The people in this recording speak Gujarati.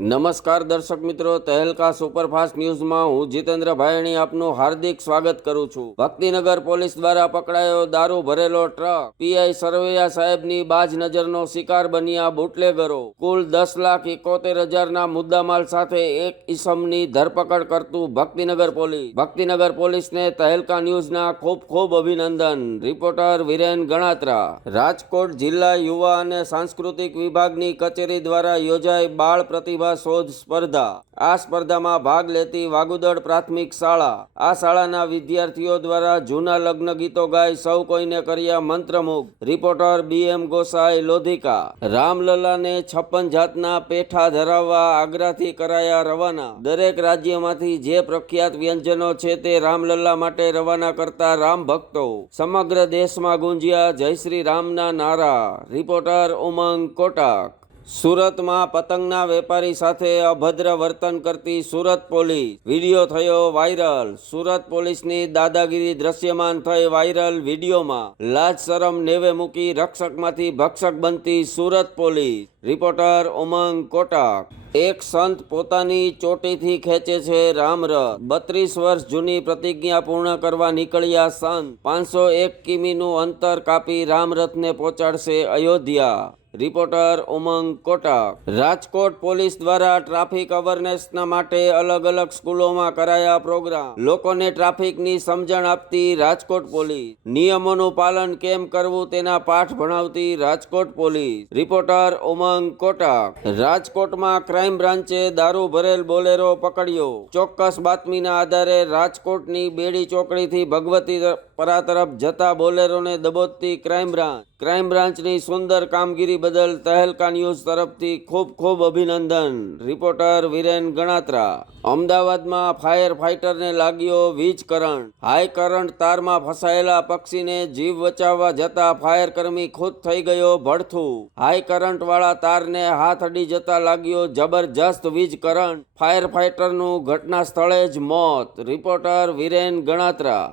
નમસ્કાર દર્શક મિત્રો, તહેલકા સુપરફાસ્ટ ન્યૂઝમાં હું જીતેન્દ્ર ભાયણી આપનું હાર્દિક સ્વાગત કરું છું। ભક્તિનગર પોલીસ દ્વારા પકડાયો દારૂ ભરેલો ટ્રક। પીઆઈ સરવૈયા સાહેબની બાજ નજરનો શિકાર બન્યા બુટલેગરો। કુલ 10,71,000ના મુદ્દામાલ સાથે એક ઈસમની ધરપકડ કરતું ભક્તિનગર પોલીસ। ભક્તિનગર પોલીસને તહેલકા ન્યૂઝના ખૂબ ખૂબ અભિનંદન। રિપોર્ટર વિરેન ગણાત્રા। રાજકોટ જિલ્લા યુવા અને સાંસ્કૃતિક વિભાગની કચેરી દ્વારા યોજાઈ બાળ પ્રતિભા શોધ સ્પર્ધા। આ સ્પર્ધામાં ભાગ લેતી વાગુદડ પ્રાથમિક શાળા। આ શાળાના વિદ્યાર્થીઓ દ્વારા જૂના લગ્ન ગીતો ગાઈ સૌ કોઈને કર્યા મંત્રમુગ્ધ। Reporter BM Gosai Lodhika. રામલલ્લાને 56 જાતના પેઠા ધરાવવા આગ્રાથી કરાયા રવાના। દરેક રાજ્યમાંથી જે પ્રખ્યાત વ્યંજનો છે તે રામલલ્લા માટે રવાના કરતા રામ ભક્તો। સમગ્ર દેશમાં ગુંજ્યા જય શ્રી રામના નારા। રિપોર્ટર ઉમંગ કોટક। સુરતમાં પતંગના વેપારી સાથે અભદ્ર વર્તન કરતી સુરત પોલીસ। વિડીયો થયો વાયરલ। સુરત પોલીસની દાદાગીરી દ્રશ્યમાન થઈ વાયરલ વિડીયોમાં લાજ શરમ નેવે મૂકી રક્ષકમાંથી ભક્ષક બનતી સુરત પોલીસ। રિપોર્ટર ઉમંગ કોટક। એક સંત પોતાની ચોટીથી ખેંચે છે રામરથ। 32 વર્ષ જૂની પ્રતિજ્ઞા પૂર્ણ કરવા નીકળ્યા સંત 501 કિમીનું અંતર કાપી રામરથને પહોંચાડશે અયોધ્યા। રિપોર્ટર ઉમંગ કોટક। રાજકોટ પોલીસ દ્વારા ટ્રાફિક અવેરનેસના માટે અલગ અલગ સ્કૂલોમાં કરાયા પ્રોગ્રામ। લોકોને ટ્રાફિકની સમજણ આપતી રાજકોટ પોલીસ। નિયમોનું પાલન કેમ કરવું તેના પાઠ ભણાવતી રાજકોટ પોલીસ। રિપોર્ટર ઉમંગ કોટક। રાજકોટમાં ક્રાઇમ બ્રાન્ચે દારૂ ભરેલ બોલેરો પકડ્યો। ચોક્કસ બાતમીના આધારે રાજકોટની બેડી ચોકડીથી ભગવતીપરા તરફ જતા બોલેરોને દબોચતી ક્રાઇમ બ્રાન્ચની સુંદર કામગીરી બદલ તહેલકા ન્યૂઝ તરફથી ખૂબ ખૂબ અભિનંદન। રિપોર્ટર વિરેન ગણાત્રા। અમદાવાદમાં ફાયર ફાઇટરને લાગ્યો વીજ કરંટ। હાઈ કરંટ તારમાં ફસાયેલા પક્ષીને જીવ બચાવવા જતા ફાયર કર્મી ખુદ થઈ ગયો ભડથું। હાઈ કરંટ વાળા તારને હાથ અડી જતા લાગ્યો જબરજસ્ત વીજ કરંટ। ફાયર ફાઇટરનું ઘટના સ્થળે જ મોત। રિપોર્ટર વિરેન ગણાત્રા।